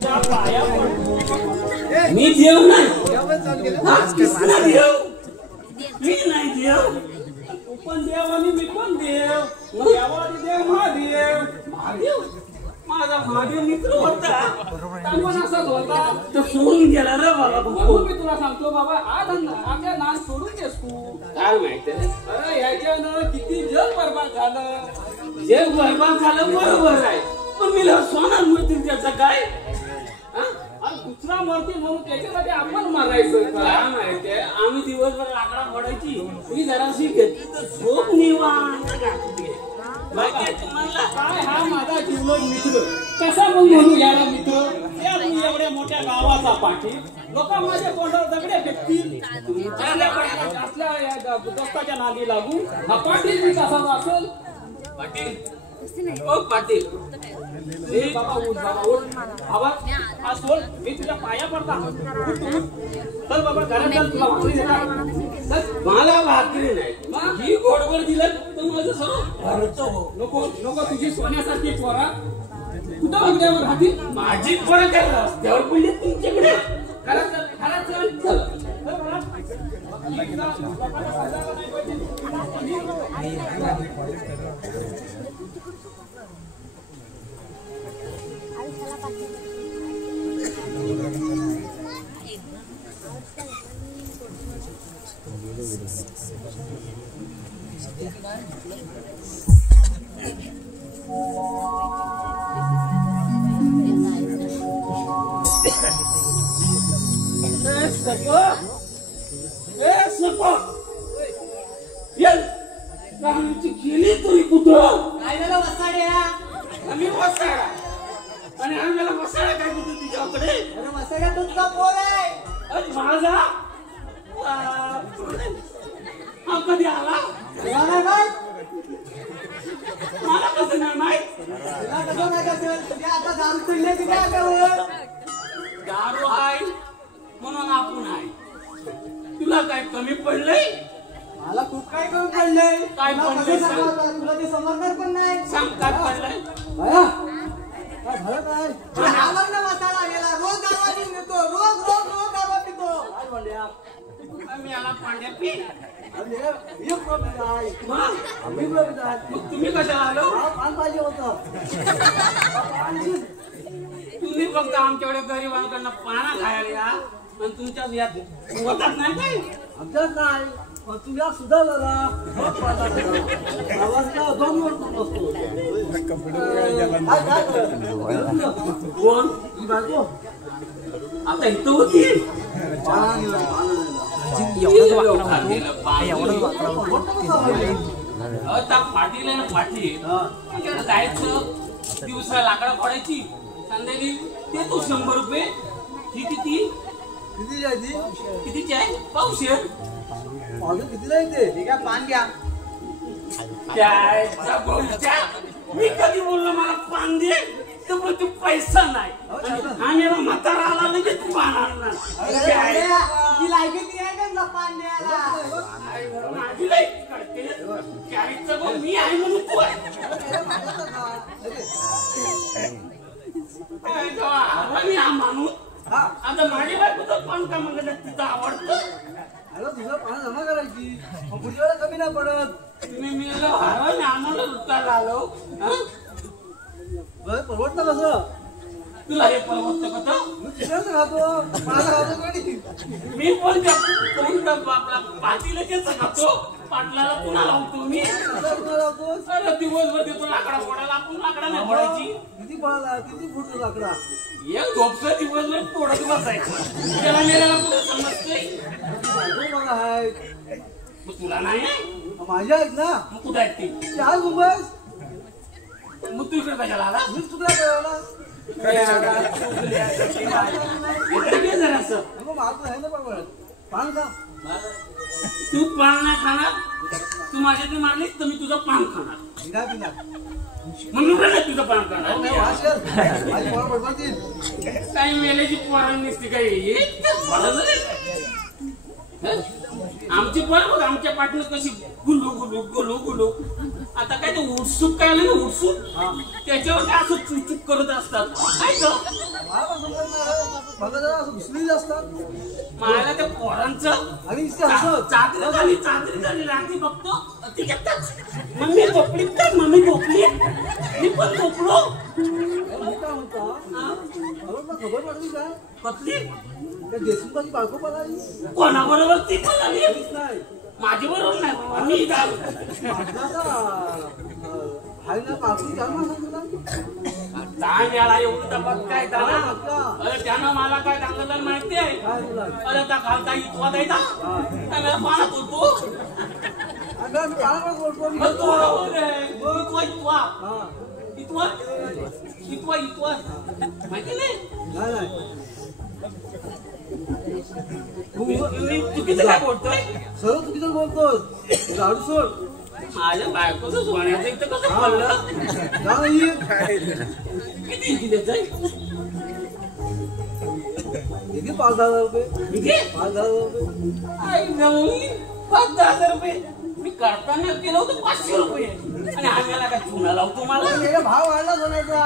मी देव नाही देव मी नाही देव तू पण देव आणि मी पण देव देवादी देव महादेव माझा महादेव मित्र होता पण असाच होता तो सोडून गेला रे बाबा म्हणून मी तुला सांगतो बाबा आज आपल्या नान सोडून देस तू काय माहिती अरे याच्यानं किती जग बरबाद झालं जग बरबाद झालं बरोबर आहे पण मी सोनार मिळतील त्याचं काय दुसरा मरते म्हणून त्याच्यासाठी आपण मारायचं काय माहितीये आम्ही दिवसभर लाकडा फोडायची मी जराशी घेतली तर झोप निवांत घातली माहितीये तुम्हाला काय हा माझा जीवलग मित्र कसा मग म्हणू याला मित्र एवढ्या मोठ्या गावाचा पाटील लोक माझ्या तोंडावर दगडे फेकतील असल्या दस्ताच्या नादी लागू हा पाटील मी कसा असेल पाटील ओ पाटील बाबा उठ बाबा उठ आवाज हा सोड मी तुझ्या पाया पडता चल बाबा घरात चल तुला भाकरी देणार मला भाकरी नाही ही गोडवर दिलं तर माझं सर्व भरतो नको नको तुझी सोन्यासारखी पोरा कुठं बघल्यावर राहती माझी पोरा काय रस्त्यावर पडली तुमच्याकडे घरात चल चल गेली तरी कुठं वसाड्या आम्ही वसाडा आणि आम्हाला वसाडा काय कुठं तुझ्याकडे अरे वसाड्या तुझा पोर आहे अरे माझा हा कधी आला नाही मला कसं नाही माहित कसं नाही कसं आता दारू पिढले तिथे आल्यावर दारू आहे म्हणून आपण आहे तुला काय कमी पडलंय मला खूप काय कमी पडलंय काय पडलंय तुला ते समजणार पण नाही सांग काय पडलंय काय झालं काय आवाज ना मसाला गेला रोज दारू पितो रोज रोज रोज दारू पितो काय म्हणल्या मी आला पांड्या पी तुम्ही कशाला आलो पान पाहिजे होतं तुम्ही फक्त आमच्याकडे गरिबांकडनं पाना खायला या आणि तुमच्याच यात होतात नाही काय आमच्यात नाही तुझ्या सुद्धा झाला आवाजला 2 वर्ष असतो कोण आता इथं होती पाटील आहे ना पाटील जायचं दिवसा लाकडा फोडायची संध्याकाळी ते तो 100 रुपये ही किती जायची कितीची आहे पावशेर किती जायचे ठीक आहे पान घ्या मी कधी बोललो मला पान दे तर मग तू पैसा नाही आणि म्हातारा आला म्हणजे तू पान आणणार पान द्यायला माझी लाईक करते चाळीसचं बघ मी आहे म्हणून तू आहे माणूस आता माझी बायको तर पान का म्हणलं तिथं आवडतं तुझं पान जमा करायची पुढच्या वेळेला कमी नाही पडत तुम्ही मी आम्हाला लुटायला आलो परवडतं कसं तुला हे परवडतं कसं खातो मी पण आपला पाटील खातो पाटलाला पुन्हा लावतो मी अरे दिवसभर देतो लाकडा फोडायला आपण लाकडा नाही फोडायची किती फुटतो लाकडा एक झोपसा दिवसभर फोडत बसायचं त्याला मेल्याला पुढे समजते तुला नाही माझ्या आहेत ना मग कुठं आहेत ती आज मुंबई मग तू इकडे कशाला आला मीच तुला करायला पान खा तू पान नाही खाणार तू माझ्या मारलीस तर मी तुझं पान खाणार म्हणून तुझं पान खाणार काही मेल्याची पोरण नसते काही आमची पोरं बघ आमच्या पाठीनं कशी गुलू गुलू गुलू गुलू आता काय ते उत्सुक काय आलं ना उत्सुक त्याच्यावर काय असं चुचूक करत असतात काय बघा जरा असं घुसलेली असतात मला त्या पोरांचं आणि इथे असं चादरी झाली रात्री बघतो ती घेतात मम्मी झोपलीत काय मम्मी झोपली मी पण झोपलो मी काय म्हणता मला खबर पडली काय कसली त्या देशमुखाची बायको पळाली कोणाबरोबर ती पण आली नाही माझी बरोबर नाही बाबा मी हाय ना काकू काय म्हणत तुला काय याला एवढं तपास काय त्याला अरे त्यानं मला काय सांगितलं माहिती आहे काय तुला अरे त्या घालता इतवा द्यायचा त्याला पाण्यात होतो अगं मी काय बोलतो मी मग तो इतवा माहिती नाही नाही नाही मी चुकीचं काय बोलतोय सर्व चुकीचं बोलतोस झाडू सोड माझ्या बायकोचं सोन्याचं इथं कसं पडलं किती दिले किती 5,000 रुपये किती 5,000 रुपये आई नवली 5,000 रुपये मी करताना केलं होतं 500 रुपये आणि आम्हाला काय चुना लावतो मला त्याचा भाव वाढला सोन्याचा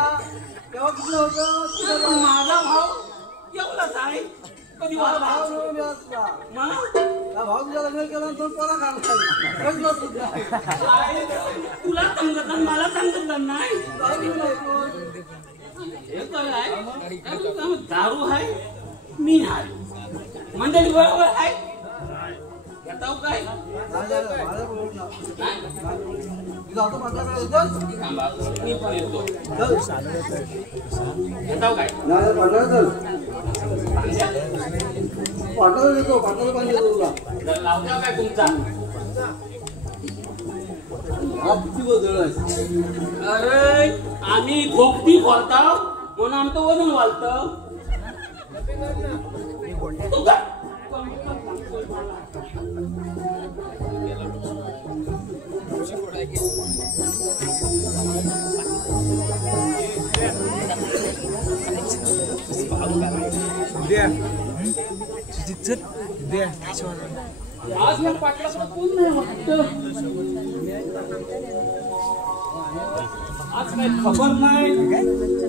तेव्हा कुठलं होतं माझा भाव एवढाच आहे कधी भाव भाव मिळून मिळाला मग त्या भाव तुझ्या लग्न केलं आणि तो पोरा तुला सांगत मला सांगत नाही हे काय आहे दारू आहे मी आहे मंडळी बरोबर आहे येताव काय मी पण येतो येताव काय पाटाला देतो पाटाला पाणी देतो तुला लावता काय तुमचा किती बदल आहे अरे आम्ही भोगती खोलताव म्हणून आमचं वजन वाढतं तू काय आज मी पाटला कोण नाही वाटत आज काही खबर नाही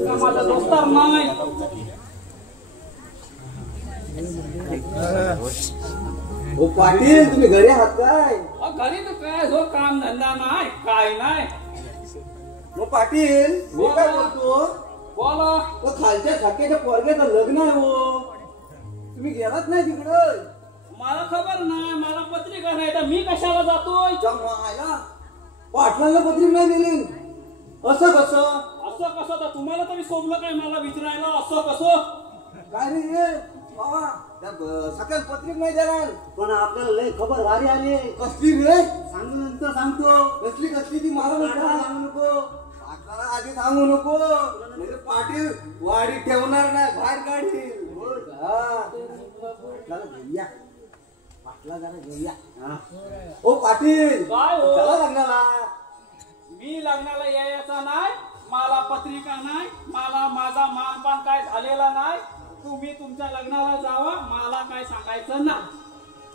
का माझा दोस्तार नाही हो पाटील तुम्ही घरी आहात काय घरी तर काय जो काम धंदा नाही काय नाही मग पाटील मी काय बोलतो बोला तो खालच्या खाक्याच्या पोरग्याचं लग्न आहे हो तुम्ही गेलात नाही तिकडं मला खबर नाही मला पत्रिका नाही तर मी कशाला जातोय जमायला पाटलांना पत्रिका नाही दिली असं कसं तर तुम्हाला तरी सोबलं काय मला विचारायला असं कसं काय रे बाबा त्या सकाळ पत्रिका नाही देणार पण आपल्याला लय खबर भारी आली कसली रे सांगू नंतर सांगतो कसली ती मला म्हणता सांगू नको पाटलाला आधी सांगू नको नाही पाटील वाडी ठेवणार नाही बाहेर काढील पाटला जरा घेऊया ओ पाटील काय हो? चला लग्नाला मी लग्नाला यायचा नाही मला पत्रिका नाही मला माझा मानपान काय झालेला नाही तुम्ही तुमच्या लग्नाला जावा मला काय सांगायचं ना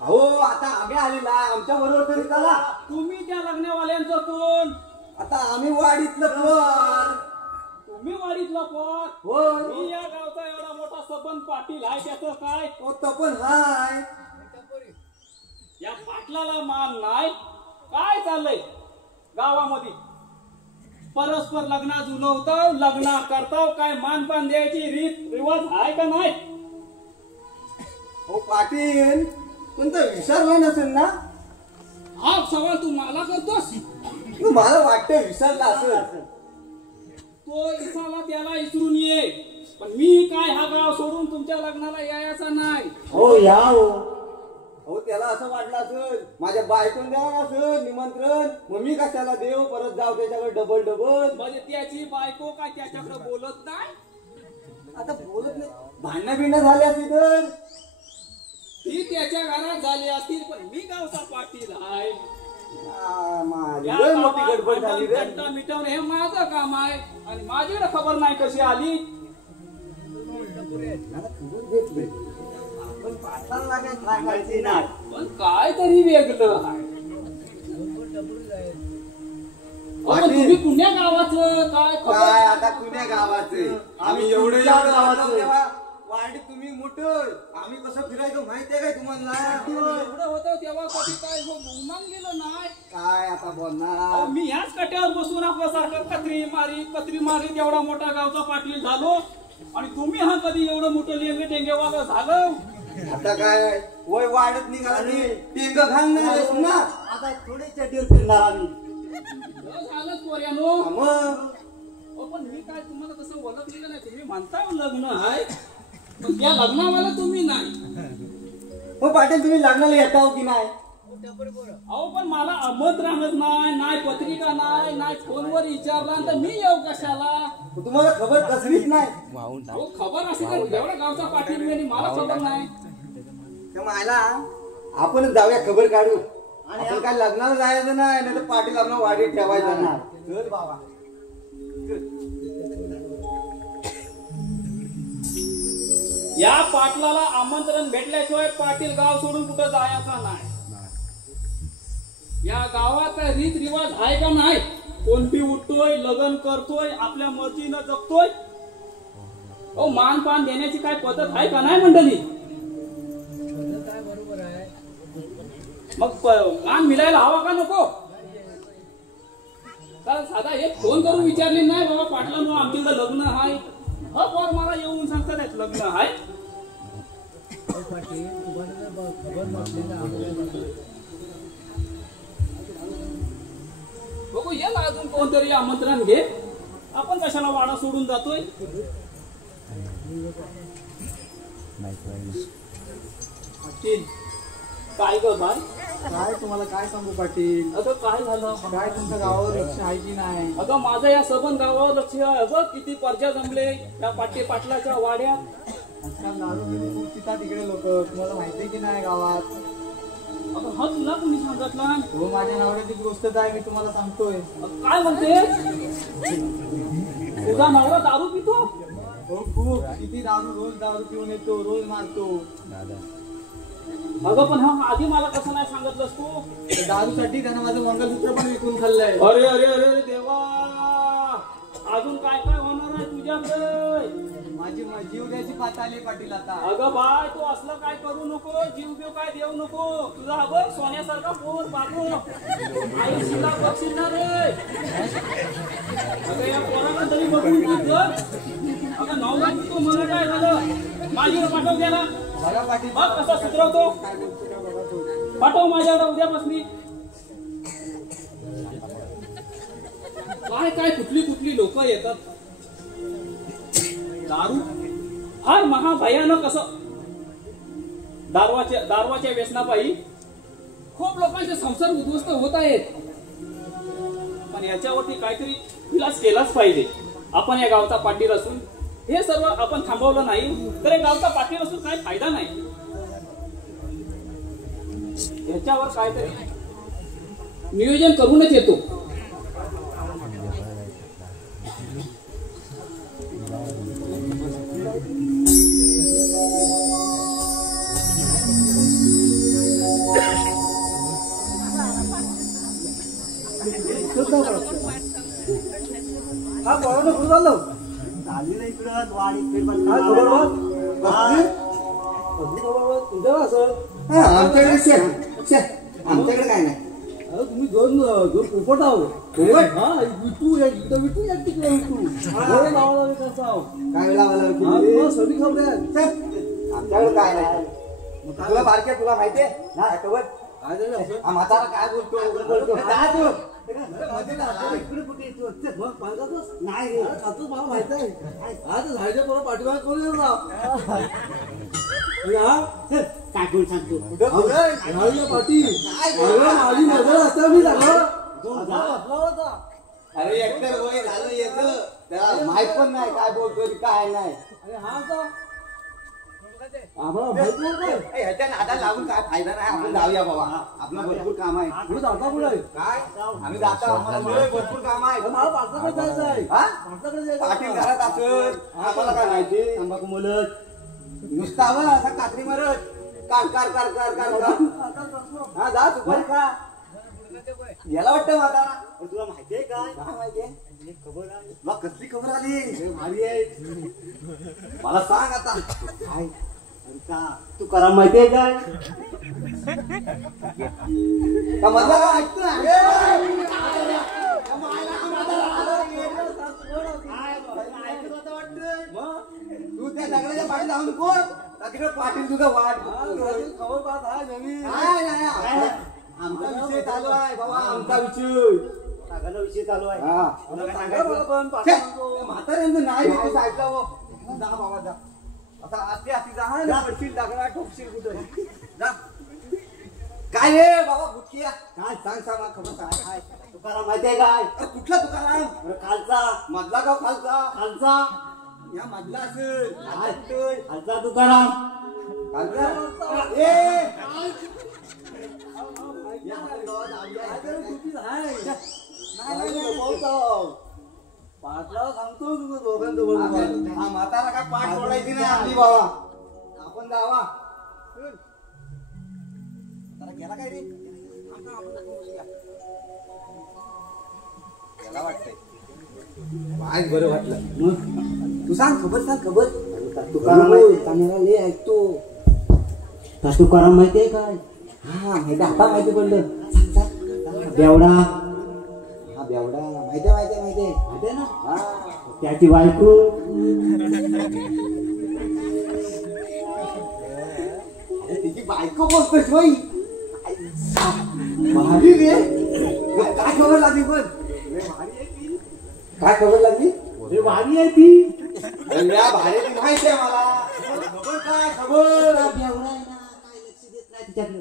हो आता आम्ही आलेला आमच्या बरोबर तरी चला तुम्ही त्या लग्नवाल्यांचं कोण आता आम्ही वाडीतलं पण तुम्ही वाडीतला पण हो मी या गावचा एवढा मोठा सबन पाटील आहे त्याचं काय तो पण हाय या पाटलाला मान नाही काय चाललंय गावामध्ये परस्पर लग्न जुलवताव लग्न करताव काय मानपान द्यायची रीत रिवाज आहे का नाही हो पाटील कोणता विसरला नसेल ना हा सवाल तू मला करतोस मला वाटतं विसरला असेल तो इसाला त्याला इसरून ये पण मी काय हा गाव सोडून तुमच्या लग्नाला यायचा नाही हो या हो त्याला असं वाटलं असेल माझ्या बायकोन द्यावं असेल निमंत्रण मग मी कशाला देव परत जाऊ त्याच्याकडे डबल म्हणजे त्याची बायको काय त्याच्याकडे बोलत नाही आता बोलत नाही भांडणं बिंडणं झाले असतील तर ती त्याच्या घरात झाली असतील पण मी गावचा पाटील आहे लय मोठी गडबड झाली रे मिटवणं हे माझं काम आहे आणि माझ्याकडे खबर नाही कशी आली पण काय तरी वेगळं आहे तुम्ही पुण्या गावाचं काय काय आता पुण्या गावाचे आम्ही एवढे गावाचं वाढ तुम्ही मोठं आम्ही कसं फिरायचं माहितीये काय तुम्हाला एवढं होतं तेव्हा कधी काय उमान गेलं नाही. काय आता बोलणार मी ह्याच कट्यावर बसून आपल्यासारखं कत्री मारी एवढा मोठा गावचा पाटील झालो आणि तुम्ही हा कधी एवढं मोठं लेंगे टेंगेवाला झालं. आता काय वय वाढत निघाला टेंग घालणार ना आता थोडे चटीवर फिरणार आम्ही झालंच पोऱ्यानो. मग पण मी काय तुम्हाला तसं ओळखलेलं नाही. तुम्ही म्हणता लग्न आहे पण या लग्नावाला तुम्ही नाही. हो पाटील तुम्ही लग्नाला येता हो की नाही अहो पण मला आमंत्रणच नाही पत्रिका नाही फोनवर विचारला तर मी येऊ कशाला. तुम्हाला खबर कसलीच नाही अहो खबर असेल तर एवढा गावचा पाटील मी मला खबर नाही. मला आपण जाऊया खबर काढू आणि आपण काय लग्नाला जायचं नाही तर पाटील आपला वाढीत ठेवायचं ना चल बाबा. या पाटलाला आमंत्रण भेटल्याशिवाय पाटील गाव सोडून कुठं जायचा नाही. या गावात रीत रिवाज आहे का नाही. कोण बी उठतोय लग्न करतोय आपल्या मर्जीनं जगतोय. ओ मान पान देण्याची काय पद्धत आहे का नाही मंडळी. मग मान मिळायला हवा का नको. कारण साधा एक फोन करून विचारले नाही बाबा पाटलांनो आमच्या लग्न आहे. पर मला येऊन सांगतात लग्न आहे. बघू ये ना अजून कोणतरी आमंत्रण घे. आपण कशाला वाडा सोडून जातोय. काय ग बाय काय तुम्हाला काय सांगू पाटील. अगं काय झालं. काय तुमच्या गावावर लक्ष आहे की नाही. अगं माझं या सबन गावावर लक्ष आहे. अगं किती पर्जा जमले या पाटलाच्या वाड्यात. आजकाल दारू खूप पितात तिकडे लोक तुम्हाला माहितीये की नाही गावात. अगं हा तुला कोणी सांगितलं. हो माझ्या नवऱ्याची गोष्ट आहे मी तुम्हाला सांगतोय. काय म्हणते तुझा नवरा दारू पितो. हो खूप किती रोज दारू पिऊन येतो रोज मारतो. अगं पण हा आधी मला कसं नाही सांगितलंस तू. दारूसाठी त्यानं माझं मंगलसूत्र पण विकून खाल्लंय. अरे अरे अरे देवा अजून काय काय होणार आहे तुझ्याकडे. माझी जीव द्यायची पात आली पाटील आता. अगं बाय तू असलं काय करू नको. जीव बिव काय देऊ नको. तुझा बघ सोन्यासारखा पोर बाबू आई शिला बघशील ना रे. अगं या पोराला तरी बघून टाकलं. अगं नवरा तू मला काय झालं. माझी पाठव द्याला बघा पाटील बघ कसा सुधरवतो. पाठव माझ्याकडे उद्यापासून. काय काय कुठली लोक येतात. दारू फार महाभयानक असं दारवाच्या व्यसनापायी खूप लोकांचे संसार उद्ध्वस्त होत आहेत. पण याच्यावरती काहीतरी विलास केलाच पाहिजे. आपण या गावचा पाटील असून हे सर्व आपण थांबवलं नाही तर या गावचा पाटील असून काही फायदा नाही. याच्यावर काहीतरी नियोजन करूनच येतो. हा बरोबर कुठं झालं चालली नाही इकडं वाडी आमच्याकडे काय नाही. तुम्ही दोन पोपट आहो. हा विटू विटू एक तिकडे विटू लावा कसा काय लावायला सगळी खबर आमच्याकडे काय नाही. तुला बारक्या तुला माहितीये ना खबर म्हातारा काय बोलतो इकडे कुठे येतो नाही रे मला माहित आहे. आज झाडच्या बरोबर पाठीमाग करून काय कोण सांगतो पाठी माझी नजर असता मी झालं. अरे एकतर वय झालं येतं त्याला माहित पण नाही काय बोलतोय काय नाही. अरे हा आम्हाला माहित नाही ह्याच्या नादाला लागून काय फायदा नाही. आपण जाऊया बाबा आपलं भरपूर काम आहे. पुढे जाता पुढे काय आम्ही जातो आम्हाला भरपूर काम आहे. मला पाटलाकडे जायचं आहे. पाटलाकडे जायचं पाटील घरात असत आम्हाला काय माहिती. तंबाखू मुलत नुसता वर असा कात्री मारत car car car car car हा जा सुपारी खा. याला वाटतं म्हातारा तुला माहितीये काय माहितीये तुला कसली खबर आली? भारी आहे. मला सांग आता काय तू करा माहितीये काय का मधला ऐकतो तू त्या दगडाच्या पाठी जाऊ नको. तिकडे पाटील तुझा वाट खबर पाहत हा नवीन आमचा विषय चालू आहे बाबा. आमचा विषय विषय चालू आहे म्हाताऱ्यांचं नाही साईडला हो. जा बाबा जा. आता आती आती जा ना. पडशील दगडा ठोकशील कुठं जा. काय रे बाबा बुटकिया काय सांग सांग मला खबर काय काय तुकाराम माहितीये काय कुठला तुकाराम? खालचा मधला गाव खालचा खालचा या मधला असेल खालचा तुकाराम खालचा पाटला सांगतो तुझं दोघांचं बरोबर हा म्हातारा काय पाठ सोडायची नाही आपली बाबा. आपण जावा गेला काय रे? गेला वाटतंय. आज बरं वाटलं. मग तू सांग खबर सांग खबर. तुकाराम चांगला लय ऐकतो. तुकाराम माहितीये काय हा माहिती आता माहिती पडलं. बेवडा हा बेवडा माहिती माहिती माहिती माहितीये ना हा त्याची बायको तिची बायको बोलतोय बाई. भारी रे. काय खबर लागली पण? काय खबर लागली? लय भारी आहे ती या भारी माहिती आहे मला. खबर काय खबर? बेवडा आहे ना काय लक्ष देत नाही तिच्याकडे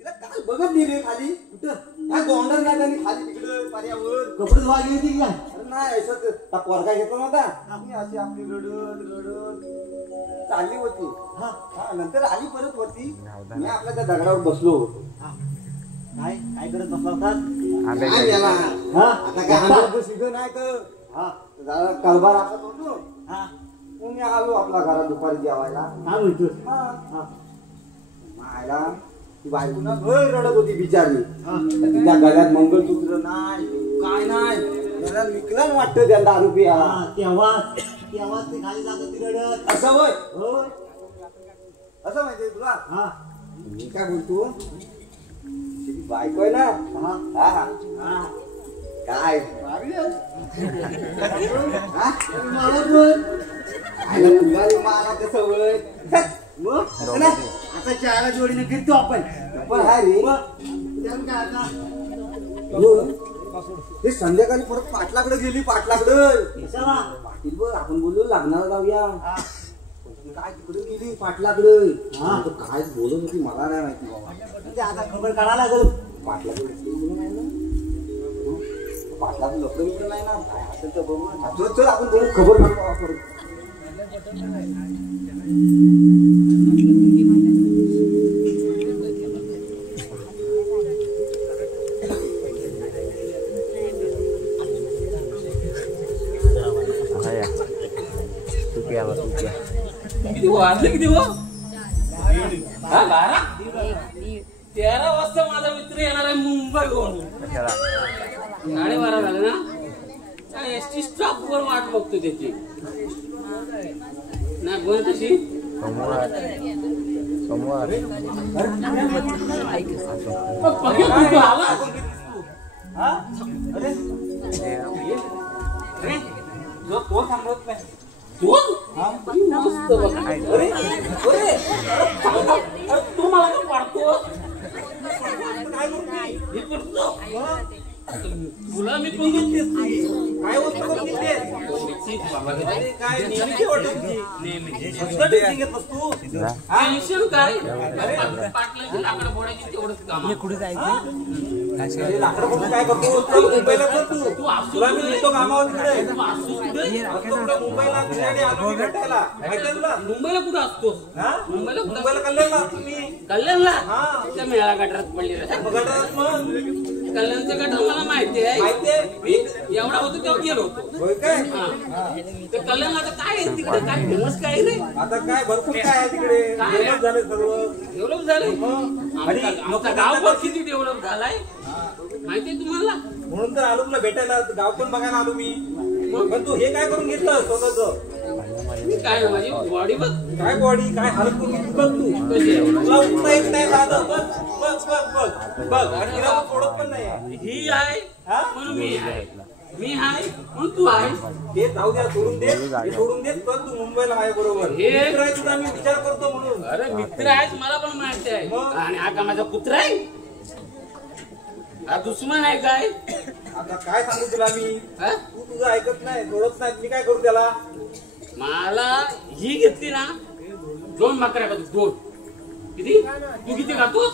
तिला काय बघत नाही रे खाली कुठं काय गोंडर नाही त्यांनी खाली तिकडं पर्यावर कपडे धुवायला होती काय अरे नाही असं पोरगा घेतला नव्हता मी अशी आपली रडत रडत चालली होती. हा नंतर आली परत वरती. मी आपल्या त्या दगडावर बसलो होतो. काय काय करत बसला होता काय गेला हा आता काय आंब्याचं सीझन आहे तर हा जरा कलबा राखत होतो. हा मग मी आलो आपल्या घरात दुपारी जेवायला. काय म्हणतोस हा मायला ती बायको ना लय रडत होती बिचारी. हा तिच्या गळ्यात मंगळसूत्र नाही काय नाही. जरा विकलन वाटतं त्या दारू पिया. तेव्हाच ते खाली जात ती रडत असं होय हो असं माहितीये तुला? हा मी काय बोलतो तिची बायको आहे ना हा हा हा काय हा? मला पण आयला तुला रे मला कसं वय मग असं नाही. आता चारा जोडीने फिरतो आपण पण हाय रे त्यानं काय आता हे संध्याकाळी परत पाटलाकडे गेली. पाटलाकडे कशाला पाटील बघ आपण बोललो लग्नाला जाऊया. हा काय तिकडे गेली पाटलाकडे. हा. तो काय बोलत होती मला नाही माहिती बाबा. म्हणजे आता खबर काढायला लागेल पाटलाकडे नाही ना पाटलाचं लग्न बिग्न नाही ना काय असेल तर बघू. चल चल आपण थोडी खबर काढू बाबा परत. किती वाजले किती हो? हा 12? 13 वाजता माझा मित्र येणार आहे मुंबईहून. 12:30 झाले ना. एसटी स्टॉप वर वाट बघतो त्याची. नाही बोल कशी आला तो थांबत नाही. मस्त बघ. अरे अरे तू मला का पाडतो? मी करतो तुला मी पण काय होतं बघ तिथे? काय नेहमीची वाटत नेहमी तू टेन्शन काय पाटलाची लाकडं फोडायची तेवढंच काम. कुठे जायचं लाकडं कुठे काय करतो? तू मुंबईला कर तू. तू असू तुला मी नेतो कामावर तिकडे. तू असू कुठे असतो कुठे मुंबईला तिकडे आलो मी भेटायला. माहितीये तुला? मुंबईला कुठं असतोस? हा? मुंबईला कुठं मुंबईला कल्याणला असतो मी. कल्याणला हा. त्या मेळा गटारात पडले मग गटारात मग कल्याणचं गटार मला माहिती आहे. माहितीये मी एवढा होतो तेव्हा गेलो होतो. होय काय? ते कल्याण आता काय आहे तिकडे काय फेमस काय रे? आता काय भरपूर काय आहे तिकडे. काय? डेव्हलप झालं सर्व. डेव्हलप झालंय. आणि आमचा गाव पण किती डेव्हलप झालाय. माहितीये तुम्हाला? म्हणून तर आलो तुला भेटायला, गाव पण बघायला आलो मी. पण तू हे काय करून घेतलं स्वतःच? काय माझी बॉडी बघ, काय बॉडी, काय हालत करून घेतली बघ तू. कशी आहे? तुला उठता येत नाही साधं. बघ बघ बघ बघ बघ. आणि तिला पण सोडत पण नाही. ही आहे हा? म्हणून मी आहे, मी आहे म्हणून तू आहे. हे जाऊ द्या, सोडून दे, हे सोडून दे. पण तू मुंबईला माझ्या बरोबर हे तुझा मी विचार करतो म्हणून. अरे मित्र आहेस मला पण माहिती आहे. मग? आणि हा का माझा पुत्र आहे? हा दुश्मन आहे काय? आता काय सांगू तुला मी, हा? तू तुझं ऐकत नाही, सोडत नाही, मी काय करू त्याला? मला ही घेतली ना, 2 भाकऱ्या खातो, 2. किती? तू किती खातो?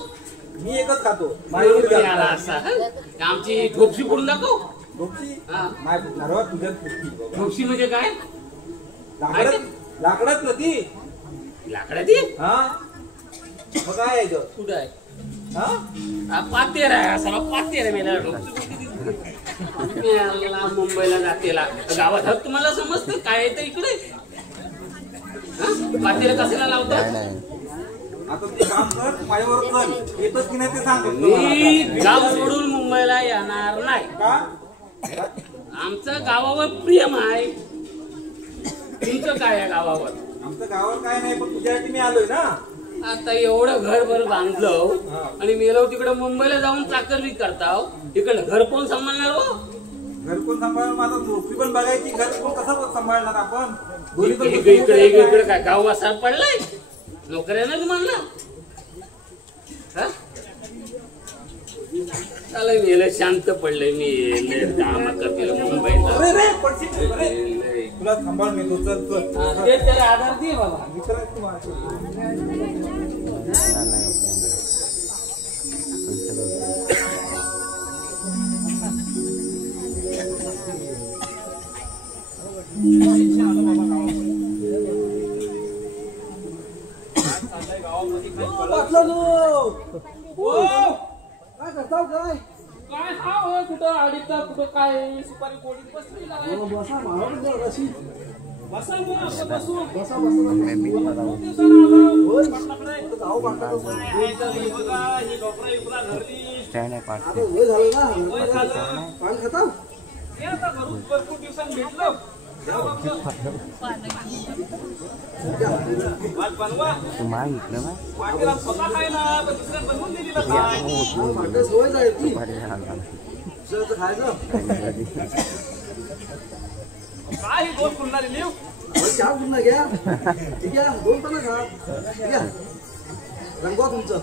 मी एकच खातो. बरोबर आला असा. आमची ठोपशी पडून दाखव. डोकशी हा. नाही फुटणार हो, तुझ्यात फुटती बाबा. ठोपशी म्हणजे काय? लाकडात ना ती. लाकडाची? हा मग काय आहे कुठं आहे? हा पातेर आहे असा, पातेर आहे. मुंबईला जातेला गावात हक तुम्हाला समजतं काय येतं इकडे? पातेर कशाला लावतात? आता ते काम कर, माझ्यावर चल. येतच की नाही ते सांग फक्त मी मला. गाव सोडून मुंबईला येणार नाही. का? आमचं गावावर प्रेम आहे. तुमचं काय आहे गावावर? आमचं गावावर काय नाही, पण तुझ्यासाठी मी आलोय ना. आता एवढं घर भर बांधलं आणि मेलो तिकडे मुंबईला जाऊन चाकरी करताव, इकडे घर कोण सांभाळणार हो? घर कोण सांभाळणार? माझा नोकरी पण बघायची, घर कोण कसं सांभाळणार आपण? इकडे काय गाव वासा पडलाय? नोकऱ्या ना तुम्हाला? चालय मी शांत पडलंय. मी काम करते मुंबईला. अरे रे, पडशील रे. तुला सांभाळ मी तो. चल चल. ते त्याला आधार दे बाबा. मित्र आहे तू माझा. काय करताव काय? काय हा हो, कुठं अडीचा कुठं काय सुपारी गोडीत बसली लावाय. बसा मारा कशी बसा मग असं बसू. बसा खूप दिवसानं आलो. पाटलाकडे. गाव बांधतो काय आहे तर हे बघा, ही डोकरा इकडा धरली. आता वय झालं ना, वय झालं. पाणी खाताव. हे आता घरून भरपूर दिवसांनी भेटलो. या बाबा. वाट बनवा. वाटेला स्वतः खायला, पण दुसऱ्या बनवून दिलेलं काय? वाटत सवय जाईल ती दुसऱ्याचं खायचं. काय ही दोन फुलणारी लिव? चहा पुन्हा घ्या, ठीक आहे. 2 पण खा, ठीक आहे. रंगवा तुमचं.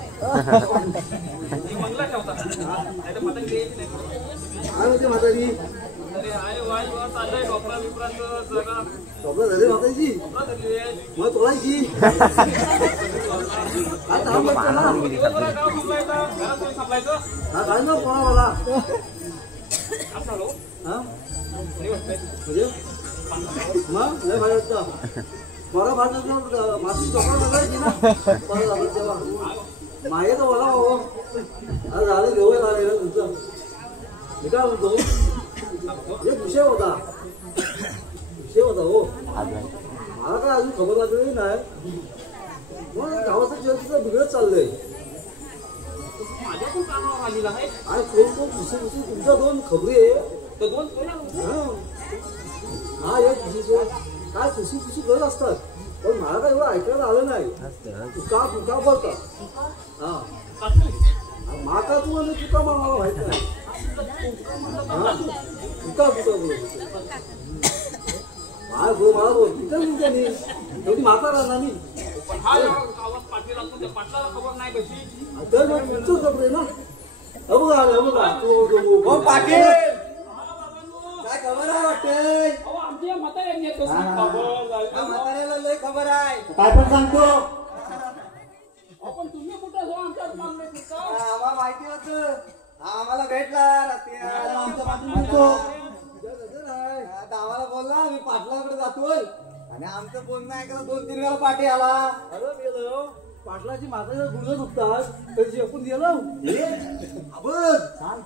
ही मंगला ठेवता. नाही तर पतंग द्यायची नाही. काय म्हणते म्हातारी? अरे आहे वाय वा चाललंय डोकरा बिकराचं जरा. झोपलं झाले म्हातारीची? डोकरा धरली आहे. मग तोडायची. काय काम करतो ना? दिवसभर गाव संपलायचं, घरात कोणी संपलायचं. हा काय ना कोणा मला? असं आलो. हा आणि वाटतंय. म्हणजे मग लय भारी वाटतं. बरं भाजलं माती चोपडा बघायची ना. बरं झालं तेव्हा मागे तर मला हो. अरे झालं घेऊन आलेलं तुमचं. मी काय म्हणतो, एक विषय होता हो. मला काय अजून खबर लागलेली नाही. मग गावाचं जीवन बिघडत चाललंय. माझ्या पण कामावर आलेला आहे. आणि कोण दुसरी तुमच्या 2 खबरी आहे. तर 2 कोणा? हा एक विशेष काय खुशी करत असतात, पण मला काय एवढं ऐकायला आलं नाही. तुका बोलतात. हा माका तू आणि तुका मला माहित नाही. हा तुका बोलत मला बोल तिथं तुमच्यानी एवढी म्हातारा ना मी. पण हा गावात पाठी लागतो, त्या पाटलाला खबर नाही कशी. तर मग तुमचं खबर आहे ना. बघा पाटील काय खबर आहे वाटतंय? अहो आमच्या म्हाताऱ्यांनी येत कसं खबर झालं. म्हाताऱ्याला लय खबर आहे. काय पण सांगतो. आपण तुम्ही कुठं जाऊ आमच्यात मागले फिरता? आम्हाला माहिती होतं. आम्हाला भेटला रात्री. आता आम्हाला बोलला मी पाटलाकडे जातोय आणि आमचं बोलणं ऐकलं 2-3 वेळा पाठी आला. अरे गेलो पाटलाची म्हातारी गुडघं दुखतात तरी आपण गेलो.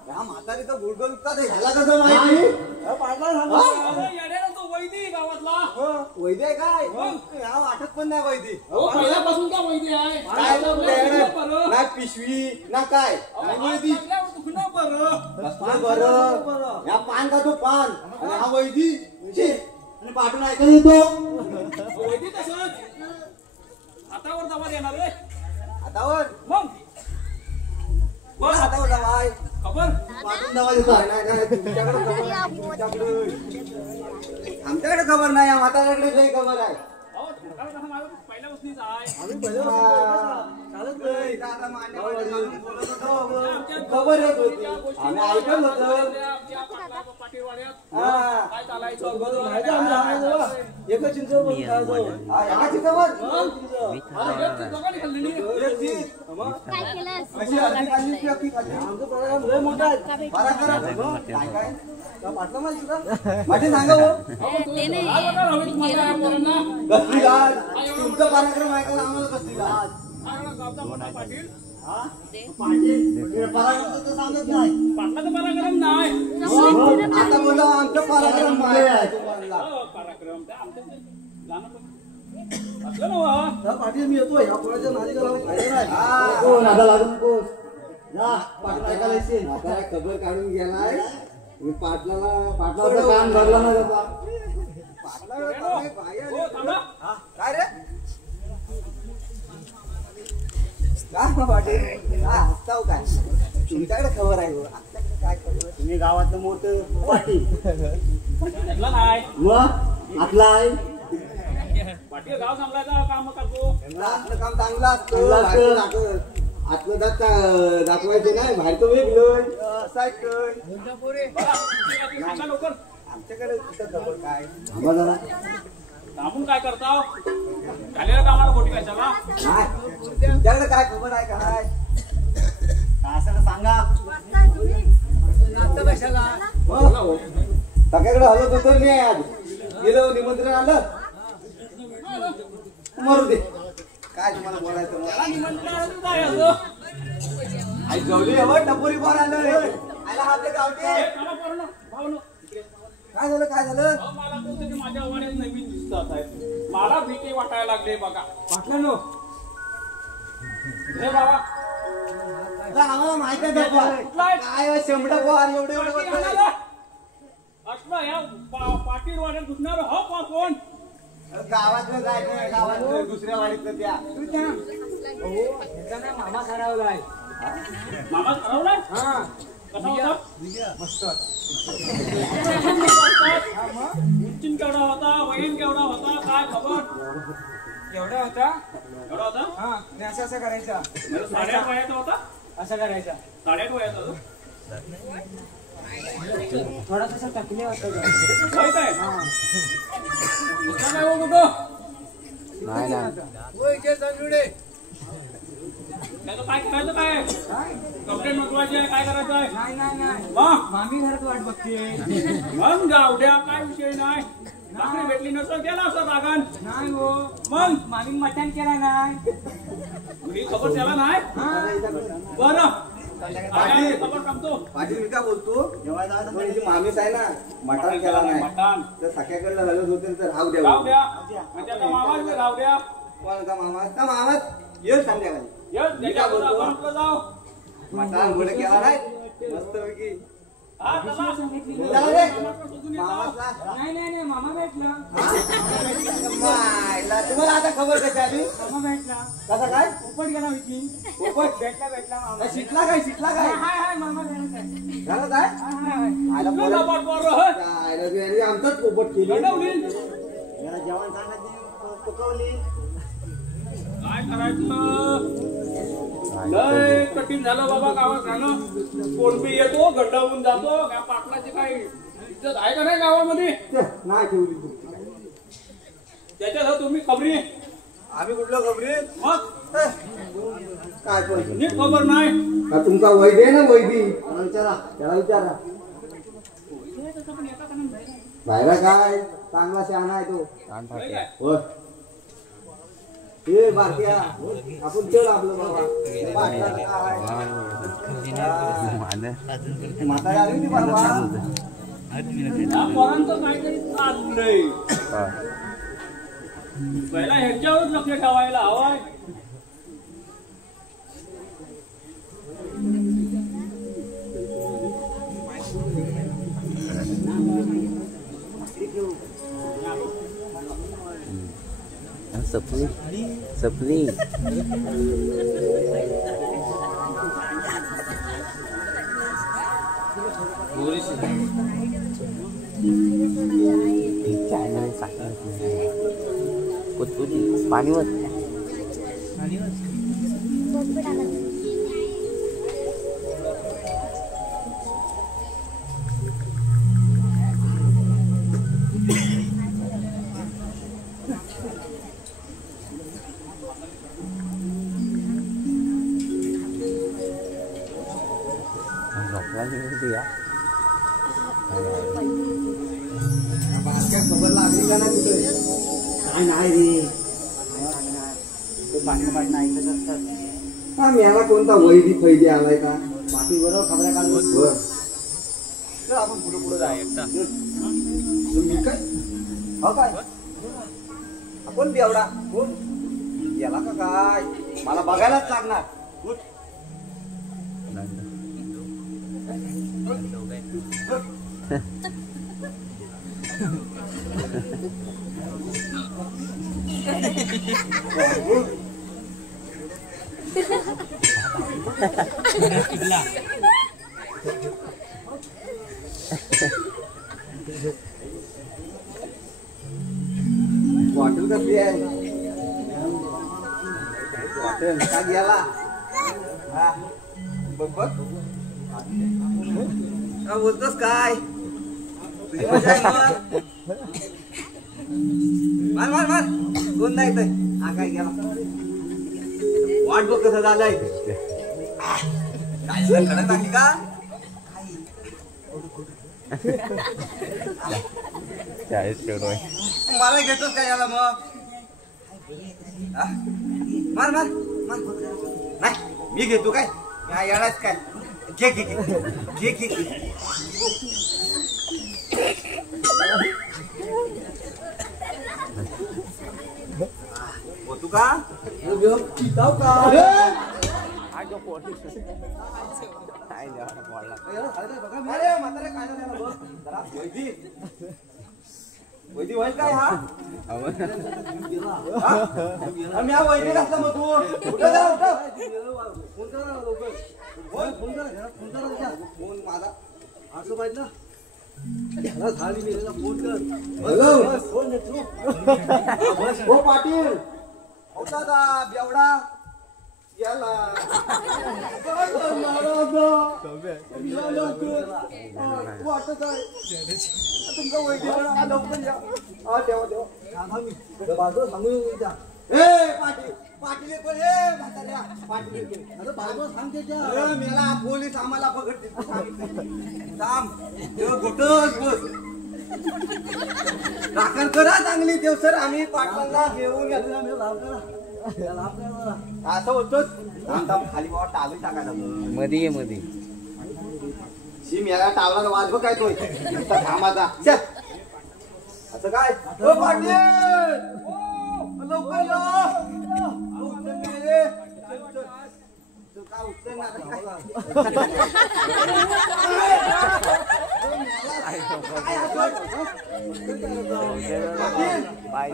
त्या म्हातारीचं गुडघं दुखतात ह्याला कसं माहिती? पाटला अरे येड्याला तो वैदी गावातला. वैद्य आहे काय? ह्या वाटत पण नाही वैद्य. अहो पहिल्यापासून का वैदी आहे? काय नाही पिशवी ना काय अहो, आज लागल्यावर दुखणं बघ. बरं बरं या पान का तो पान आणि हा वैदी छे, आणि पाठून ऐकायला येतो वैदिक तसंच हातावर दवा देणार रे हातावर मग बस हातावर दवाय खबर पाठून दवा देतो नाही तुमच्याकडे खबर आमच्याकडे खबर नाही या म्हाताऱ्याकडे लई खबर आहे अहो ठोकाला कसं माझं पहिल्यापासूनच आहे आम्ही पहिल्यापासून चालत नाही. दादा मान्यवर घालून बोलत होतो. खबर येत होती आम्ही ऐकत होतो आमच्या पाटीलवाड्यात हा. काय चालायचं माहिती आहे, आम्ही लहान आहे तेव्हा. एकच चिंचवर बसून खायचो. हा, याची खबर काय केलंस? अशी अर्धी खाल्ली की अख्खी खाल्ली आमचं प्रोग्राम लय मोठा आहे. बरं काय काय का पाटला माहिती का? पाटील सांगा हो ते नाही कसली लाज तुमचा पराक्रम ऐकायला आम्हाला कसली लाज पाटील पराक्रम तर सांगत नाही पाटलाचा पराक्रम नाही आता बोला आमचं पराक्रम काय आहे तुम्हाला पराक्रम ते आमचं ते लहानपणी असलं ना हा, पाटील मी येतो ह्या पोराच्या नादी करायला फायदा नाही. नको नादा लागू नकोस जा पाटील ऐकायला येशील आता खबर काढून गेलाय मी पाटलाचं कान भरलं ना त्याचा हो थांबा काय रे काय पाटील काय हसताव काय तुमच्याकडे खबर आहे आमच्याकडे काय खबर तुम्ही गावातलं मोठं पाटील घेतला नाही मग आपला आहे पाटील गाव सांभाळायचं काम करतो आपलं काम चांगलं असतं आतलं दाखवायचं नाही बाहेरचं वेगळं सायकल सांगा लवकर आमच्याकडे कुठं खबर काय थांबा जरा थांबून काय करताव झालेल्या कामाला खोटी कशाला नाही तुमच्याकडे काय खबर आहे काय काय असं सांगा बोला हो. सगळ्याकडे हलत होतं मी आज गेलो निमंत्रण आलं मरू दे काय तुम्हाला बोलायचं मग? त्याला निमंत्रण आलं तर जायचं. आई जवली हवं टपोरी पोर आलं रे आला आपल्या गावठी हे थांबा पोरांनो, भावांनो. काय झालं काय झालं अहो, मला कोणतरी माझ्या वाड्यात नवीन दिसतात आहे मला भीती वाटायला लागले बघा पाटलानो हे बाबा आम्हाला माहित आहे बाबा. काय शेंबड पोर एवढे एवढे पाटील होतं. म्हणाला, असलं ह्या पाटील वाड्यात घुसणार हो पा कोण गावातलं जायचं गावातलं दुसऱ्या वाडीतलं त्या मामा ठरवलाय. मामा ठरवलाय हा कसा होता मस्त उंचीन केवढा होता वहीन केवढा होता काय खबर एवढा होता. एवढा होता हा आणि असं असं करायचा म्हणजे 8.5 वयाचा होता असं करायचा 8.5 वयाचा होता थोडासा टकले होता. होय काय दुसरा काय हो कुठं त्याचं काय करायचं काय कंप्लेंट नोंदवायची आहे काय करायचं आहे नाही नाही नाही मग मामी घरात वाट बघते. मग जाऊ द्या काय विषय नाही भाकरी भेटली नसतं गेला असं रागान नाही हो मग मामी मटण केला नाही. ही खबर त्याला नाही बरं काय खबर सांगतो पाटील मी काय बोलतो पण जी मामीच आहे ना मटण केला नाही मटण तर सख्याकडे हलत होते तर राहू द्या राहू द्या आणि त्याचा मामाच बी राहू द्या कोणाचा मामा का मामाच ये संध्याकाळी ये त्याच्या बोलतो? बरोबर आपण जाऊ मटण गोड केला नाही मस्त पैकी हा चला चला रे. शोधून येतो. मामाचा नाही नाही नाही मामा भेटला. मायला, तुम्हाला आता खबर कशी आली मामा भेटला. कसं काय पोपट गेला होती. पोपट भेटला भेटला मामा. काय शिकला काय शिकला काय हाय हाय मामा घरात आहे. झालं काय हाय हाय. आयला तुला पोरं- पाठ पोरं, हं? आयला बी यांनी आमचंच पोपट केली गंडवली. याला जेवण सांगायची पकवली काय करायचं लय कठीण झालं बाबा गावात राहणं कोण बी येतो गड्डावून जातो या पाटलाची काय इज्जत आहे का नाही गावामध्ये नाही ठेवली तू त्याच्यात तुम्ही खबरी आम्ही कुठलं खबरी मग काय पण नीट खबर नाही का तुमचा वैद्य आहे ना वैदी त्याला विचारा बाहेर काय चांगला शहाणा आहे तो होय काय? होय हे बारक्या आपण ठेवलं आपलं बाबा पाटलाचं काय? म्हातारी आली होती बाबा या पोरांचं काहीतरी चाललंय पहिला ह्याच्यावर लक्ष ठेवायला हवंय सपनी पाणीवर खबर लागली का नाही कुठे काय नाही रे ते पाणी ऐकत असतात का मला कोणता वैदी फैदी आलाय का बाकी बरोबर खबऱ्या काढतो आपण पुढे पुढे जाय मी काय हो काय आपण बेवडा कोण गेला का काय मला बघायलाच लागणार बॉटल कसली आहे बॉटल का गेला बघ बघ बोलतोस काय मार मार मार कोण नाही तर हा काय गेला वाट बघ कसं झालंय काय कडक टाकली का मला घेतोस काय याला मग मार मार मार नाही मी घेतो काय हा येणार काय घे घे घे घे घे तू का पिताव का अरे म्हातारे काय झालं बघ जरा वैदी होईल काय हा मी हा वैदी घातला मग तू कुठं जा उठ फोन करा लवकर फोन करा फोन माझा असं पाहिजे ना झाली गेलेला फोन कर फोन घेतो हो पाटील होता दा बेवडा याला वाटत आहे तुमचा वैद्य लवकर या देवा देवा सांगू ए पाटील पाटील पण ए म्हाताऱ्या पाटील अरे बाबा सांगते मेला पोलीस आम्हाला पकडतील थांब गोटच बस राखण करा चांगली देव सर आम्ही पाटलांना घेऊन असं होतोच खाली बाबा टावेल टाकायला मध्ये मध्ये शी मेला टावला वाज बघ काय तो थांबाचा असं काय पाटील लवकर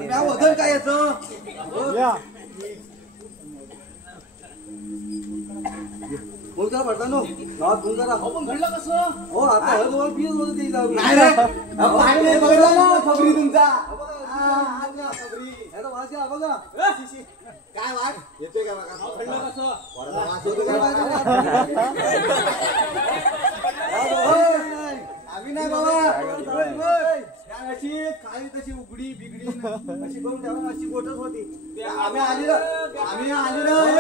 या वजन काय याचं फोन करा पडता नो गावात फोन करा पण घडलं कसं हो आता हळूहळू पीस होतं ते जाऊ नाही रे बघितला ना खबरी तुमचा खबरी वाचा बघा काय वाट येतोय का बघा घडलं कसं आम्ही नाही बाबा अशी खाली तशी उघडी बिगडी अशी करून ठेवा अशी गोटच होती आम्ही आलेलो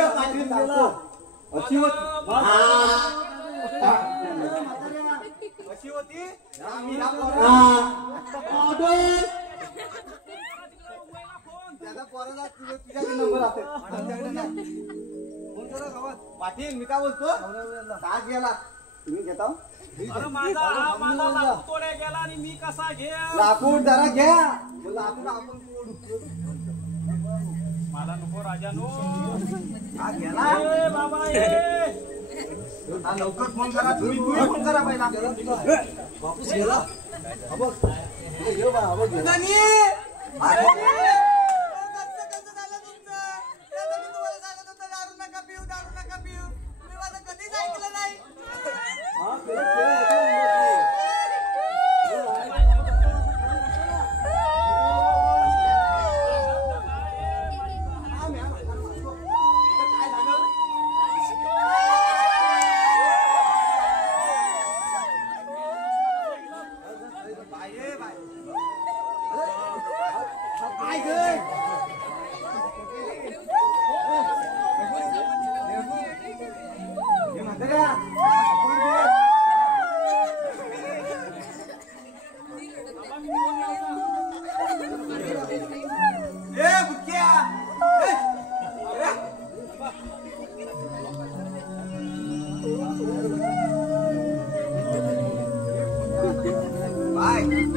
पाटील अशी होती अशी होती त्याचा पोराला तुझ्याकडे नंबर असेल फोन करा गावात पाटील मी काय बोलतो तास गेला तुम्ही घेता लाकूड गेला आणि मी कसा घे लाकूड जरा घ्या लाकूड आपण मला नको राजा नो गेला बाबा लवकर फोन करा तुम्ही फोन करा पहिला वापस गेला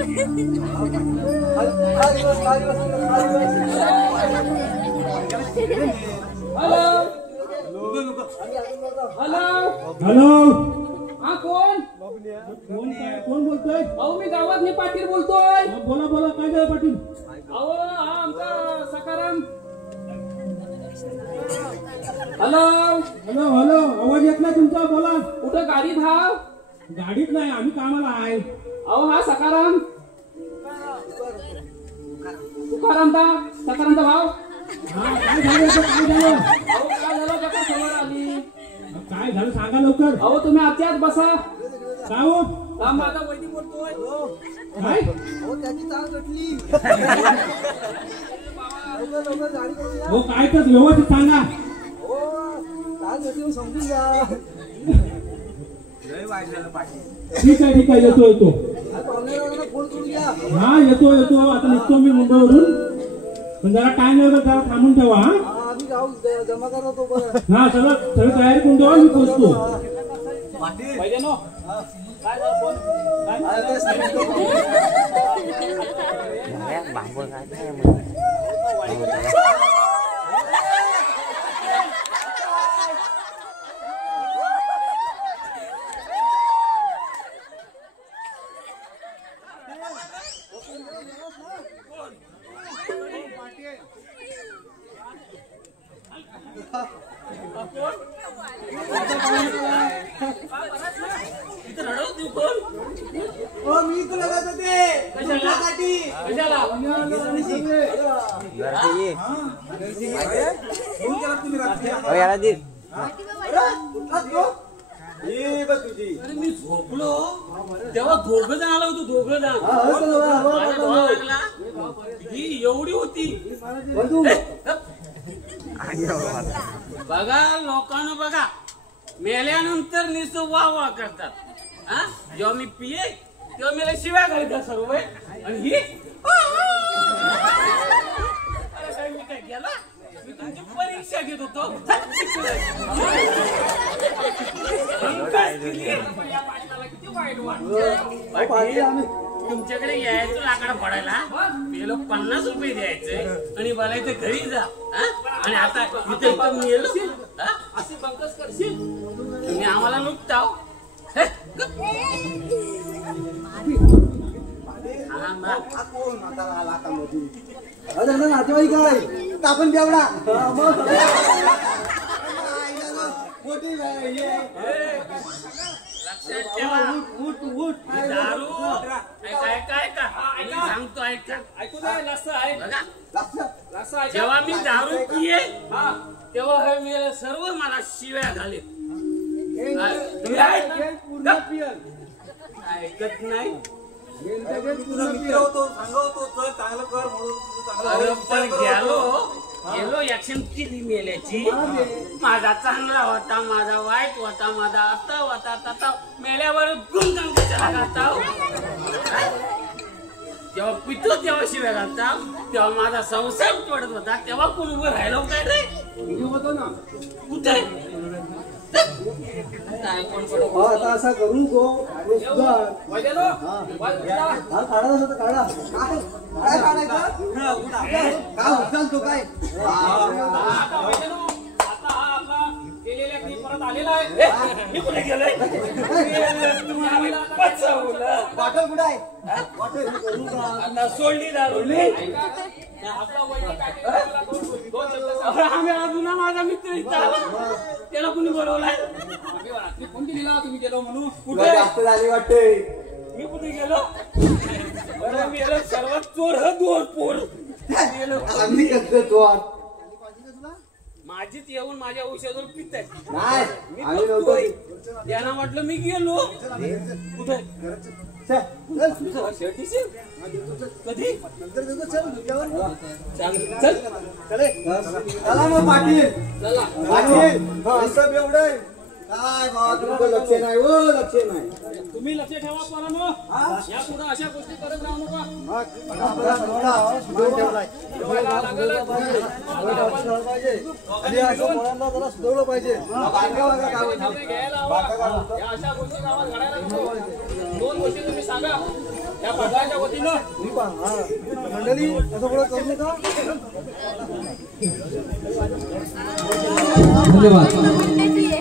खाली बस खाली बस हॅलो हॅलो हॅलो हा कोण कोण बोलतोय? अहो मी गावातनी पाटील बोलतोय. बोला बोला, काय झालं पाटील? अहो हा आमचा सकाराम. हॅलो हॅलो हॅलो, आवाज येत नाही तुमचा, बोला. कुठं गाडीत हाव? गाडीत नाही, आम्ही कामाला आहे. अहो हा सकाराम तुकारामदा सकारामदा भाव. हा, काय झालं आता, काय झालं? अहो काय झालं गप्पा समोर आली. काय झालं सांगा लवकर. अहो तुम्ही आत्यात बसा. काय हो? हा माझा वैदिक बोलतोय. काय? हो त्याची चाल कटली. लवकर गाडी करून या. हो काय तर व्यवस्थित सांगा. हो चाल कटली समजून घ्या. ठीक आहे येतो. पाहुण्याला फोन करून घ्या. हा येतो, आता निघतो मी मुंबईवरून. पण जरा टाइम वगैरे जरा थांबून ठेवा. हा आम्ही गाव जमा करा तो बरं. हा सगळं तयारी करून ठेवा, मी पोचतो. पाहिजे नो काय झालं फोन बांबू काय हो मी तुला जात होते कशासाठी कशाला याला दे. अरे मी झोपलो तेव्हा दोघं जण आलो होतो. दोघं जण माझ्या डोळा लागला ही एवढी होती. बघा लोकांना बघा मेल्यानंतर निसो वा वा करतात. हा जेव्हा मी पिये तेव्हा मला शिव्या घालतात सर्व. आणि ही अरे काय मी काय गेला मी तुमची परीक्षा घेत होतो. या पाटलाला किती वाईट वाटतं. तुमच्याकडे यायचं लाकडा पडायला मेलो 50 रुपये द्यायचे आणि बोलायचं घरी जा. आणि आता इथं मेलो असे बंकस करशील तुम्ही आम्हाला लुटताव. नातेवाईक काय आपण तेवढा लक्षात ठेवा दारू काय सांगतो ऐकू दे. लस आहे बघा जेव्हा मी दारू पिये तेव्हा हे मी सर्व मला शिव्या घाले. ऐकत नाही. गेलो ऍक्शन केली मेल्याची. माझा चांगला होता, माझा वाईट होता, माझा आता होता तसा मेल्यावर गुंगण कशाला घालता. जेव्हा पितो तेव्हा शिव्या घालता. तेव्हा माझा संसार पडत होता तेव्हा कोण उभं राहिलो काय रे होतो ना कुठे आता असा करू नको. काढा काय काढायचं काय होतं तो काय आता हा आपला केलेल्या क्लिप परत आलेला आहे. मी कुठे गेलोय बॉटल कुठं आहे आता सोडली दारू. आपला वैदिक दोन शब्द आम्ही अजून माझा मित्र इथं आला. त्याला कुणी बोलवलाय रात्री फोन केलेला तुम्ही गेलो म्हणून. कुठे जास्त झाली वाटते मी कुठे गेलो. मी गेलो सर्वात चोर ह दोन पोर गेलो. आम्ही कसं तो माझीच येऊन माझ्या औषधावर पित आहे. नाही आम्ही नव्हतो. त्यांना म्हटलं मी गेलो कुठे कधी चला मग पाटील चला पाटील एवढं काय बाबा तुमचं लक्ष नाही हो लक्ष नाही. तुम्ही लक्ष ठेवा पोरांनो. या पुढे अशा गोष्टी करत राहू नका. जरा सुधारलं पाहिजे. घ्यायला हवा. या अशा गोष्टी गावात घडायला नको. दोन गोष्टी तुम्ही सांगा. त्या पदाच्या वतीनं मंडळी असं पुढं करू नका. धन्यवाद.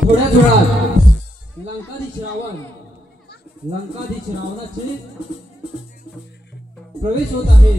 थोड्याच वेळात लंकाधीश रावणाचे प्रवेश होत आहे.